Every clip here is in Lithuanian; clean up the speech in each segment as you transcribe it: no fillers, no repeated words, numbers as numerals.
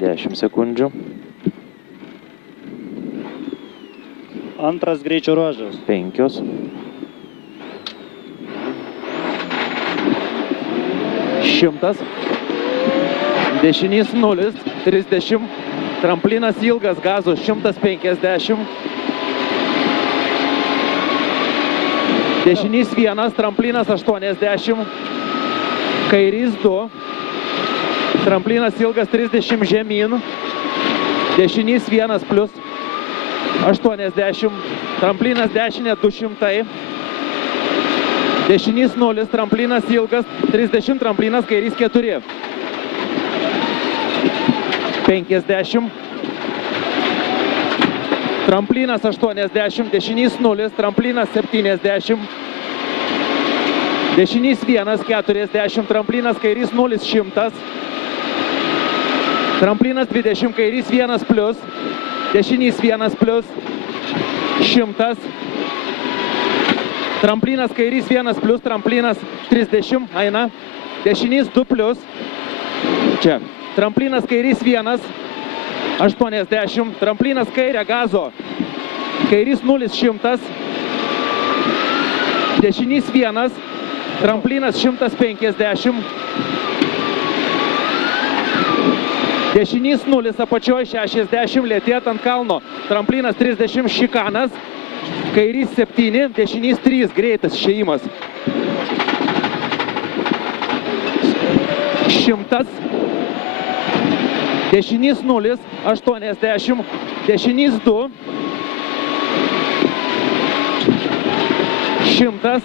10 sekundžių. Antras greičio ruožas. 5. 100. Dešinys 0, 30. Tramplinas ilgas, gazų 150. Dešinys 1, tramplinas 80. Kairys 2. Tramplinas ilgas 30 žemyn. Dešinys 1 plus 80. Tramplinas dešinė 200. Dešinys 0, tramplinas ilgas 30, tramplinas kairys 4. 50. Tramplinas 80, dešinys 0, tramplinas 70. Dešinys 1, 40, tramplinas kairys 0, 100. Tramplinas 20, kairys 1 plus. Dešinys 1 plus. 100. Tramplinas kairys 1 plus, tramplinas 30, eina. Dešinys 2 plus. Čia. Tramplinas kairys 1, 80. Tramplinas kairė, gazo. Kairys 0, 100. Dešinys 1. Tramplinas 150. Dešinys 0, apačioj 60, lėtėt ant kalno. Tramplinas 30, šikanas. Kairys 7, dešinys 3, greitas išėjimas. 100. Dešinys 0, 80. Dešinys 2. 100.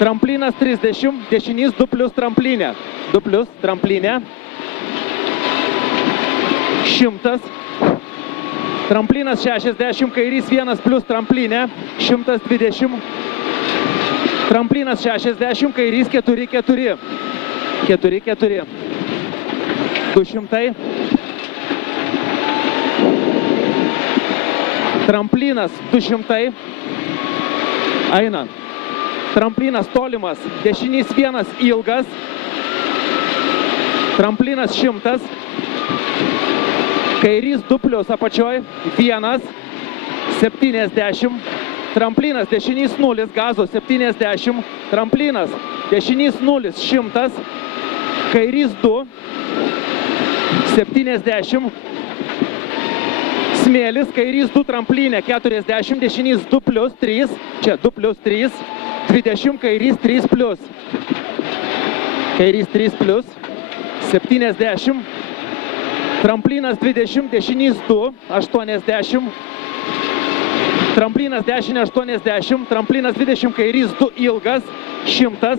Tramplinas 30, dešinys 2 plus tramplinė. 2 plus tramplinė. 100. Tramplinas 60, kairys 1 plus tramplinė. 120. Tramplinas 60, kairys 4, 4. 4, 4. 200. Tramplinas 200. Eina. Tramplinas tolimas. Dešinys 1 ilgas. Tramplinas 100. Kairys 2 plus apačioj. 1. 70. Tramplinas dešinys 0, gazo 70. Tramplinas dešinys 0, 100. Kairys 2. 70. Smėlis, kairys 2, tramplinė 40. Dešinys 2 plus 3. Čia 2 plus 3. 20, kairys 3 plus. Kairys 3 plus. 70. Tramplinas 20, dešinys 2, 80. Tramplinas dešinė 80. Tramplinas 20, kairys 2 ilgas, 100.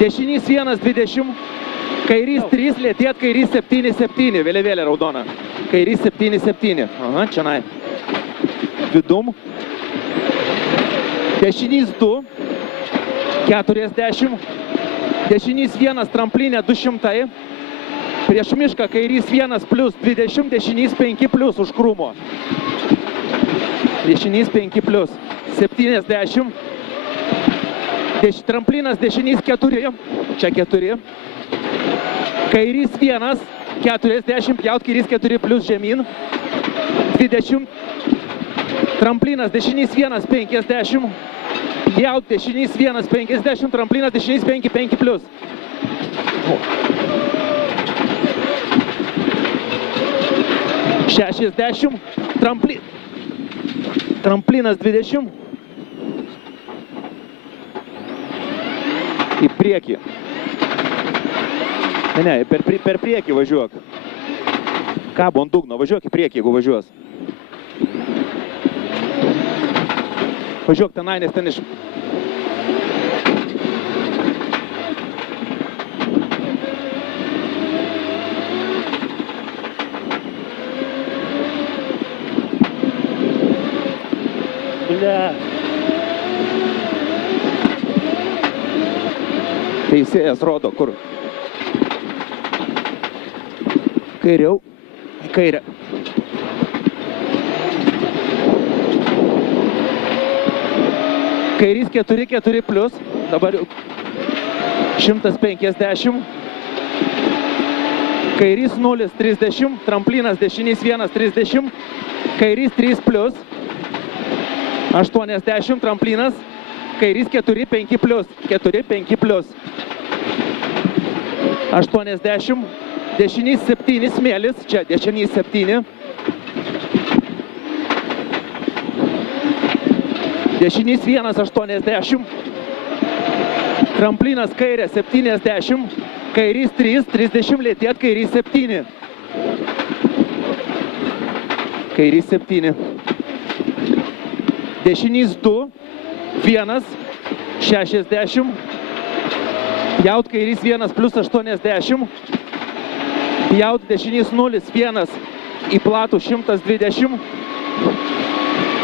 Dešinys 1, 20. Kairys 3, lėtėt, kairys 7, 7. Vėliavėlė raudona. Kairys 7, 7. Aha, čianai. Vidum. Dešinys 2, 40. Dešinys 1, tramplinė 200. Prieš mišką kairys 1 plus 20, dešinys 5 plus už krūmo. Dešinys 5 plus 70. Tramplinas dešinys 4, čia 4. Kairys 1, 40, pjaut, kairys 4 plus žemyn. 20. Tramplinas dešinys 1, 50. Pjaut, dešinys 1, 50. Tramplinas dešinys 5, 5 plus. O. 60. Tramplinas 20. Į priekį. Ne, per priekį važiuok. Kabo ant dugno, važiuok į priekį, jeigu važiuos. Važiuok tenai, nes ten iš... Teisėjas rodo, kur. Kairiau, į kairę. Kairys 4, 4 plus, dabar 150. kairys 0, 30, tramplinas dešinys 1, 30, kairys 3 plius, 80, tramplinas, kairys 4, 5 plius, 4, 5 plius, 80, dešinys 7, smėlis, čia dešinys 7, dešinys 1, 80, tramplinas kairė 70, kairys 3, 30, lėtėt, kairys 7, kairys 7, dešinys 2, 1, 60, pjaut kairys 1 plus 80, pjaut dešinys 0, 1, į platų 120,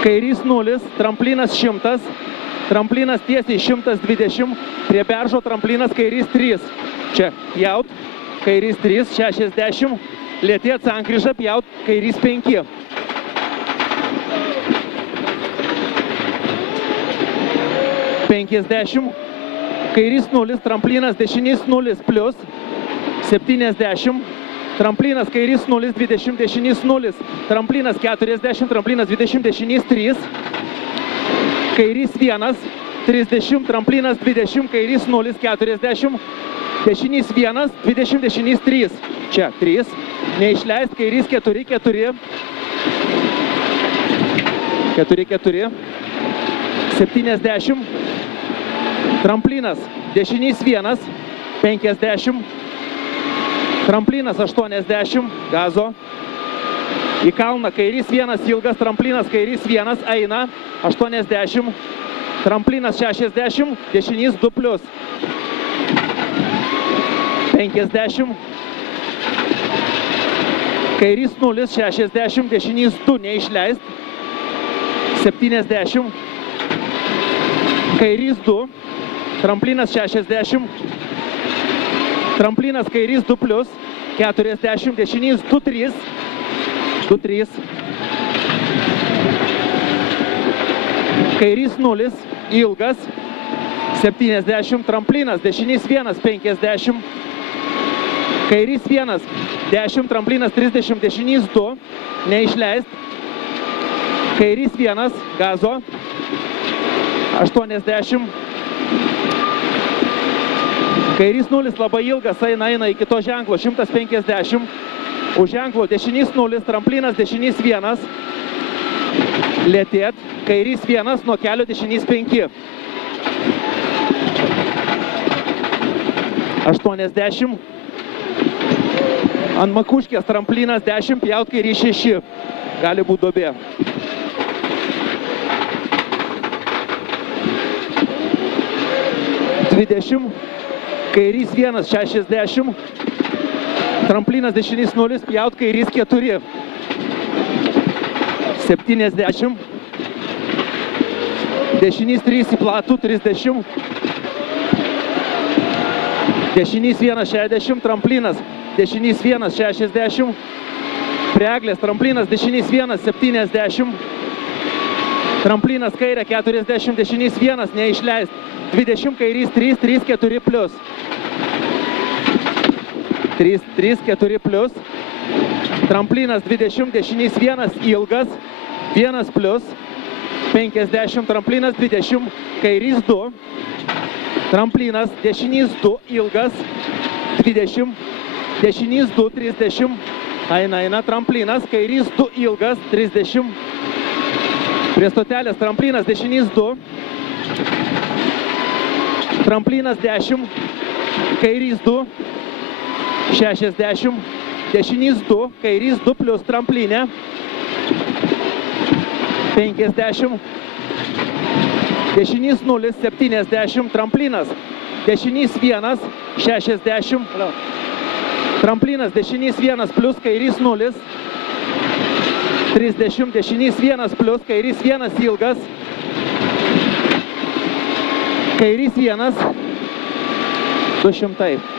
kairys 0, tramplinas 100, tramplinas tiesiai 120, prie beržo tramplinas kairys 3, čia pjaut, kairys 3, 60, lėtėt sankryžą, pjaut, kairys 5. Kairys 0, tramplinas dešinys 0 plus 70, tramplinas kairys 0, 20, dešinys 0, tramplinas 40, tramplinas 20, dešinys 3, kairys 1, 30, tramplinas 20, kairys 0, 40, dešinys 1, 20, dešinys 3, čia 3, neišleist, kairys 4, 4, 4, 4, 70, tramplinas dešinys 1, 50, tramplinas 80, gazo, į kalną kairys 1, ilgas tramplinas, kairys 1, eina, 80, tramplinas 60, dešinys 2 plius, 50, kairys 0, 60, dešinys 2, neišleist, 70, kairys 2, tramplinas 60, tramplinas kairys 2 plus, 40, dešinys 2, 3, 2, 3, kairys 0, ilgas, 70, tramplinas, dešinys 1, 50, kairys 1, 10, tramplinas 30, dešinys 2, neišleist, kairys 1, gazo, 80, kairys 0, labai ilgas, eina iki to ženklo, 150, už ženklo dešinys 0, tramplinas dešinys 1, lėtėt, kairys 1, nuo kelio dešinys 5, 80, ant makuškės tramplinas 10, pjaut kairys 6, gali būti duobė. 20, kairys 1, 60, tramplinas dešinys 0, pjaut kairys 4, 70, dešinys 3 į platų, 30, dešinys 1, 60, tramplinas, dešinys 1, 60, preglės, tramplinas, dešinys 1, 70, tramplinas kairė 40, dešinys 1, neišleist, 20, kairys 3, 3, 4 plius, 3, 3, 4 plius, tramplinas 20, dešinys 1, ilgas, 1 plius, 50, tramplinas 20, kairys 2, tramplinas, dešinys 2, ilgas, 20, dešinys 2, 30, eina, tramplinas, kairys 2, ilgas, 30, prie stotelės tramplinas, dešinys 2, tramplinas 10, kairys 2, 60, dešinys 2, kairys 2 plus tramplinė, 50, dešinys 0, 70, tramplinas, dešinys 1, 60, tramplinas, dešinys 1 plus, kairys 0, 30, dešinys 1 plus, kairys 1 ilgas, kairys 1, 200.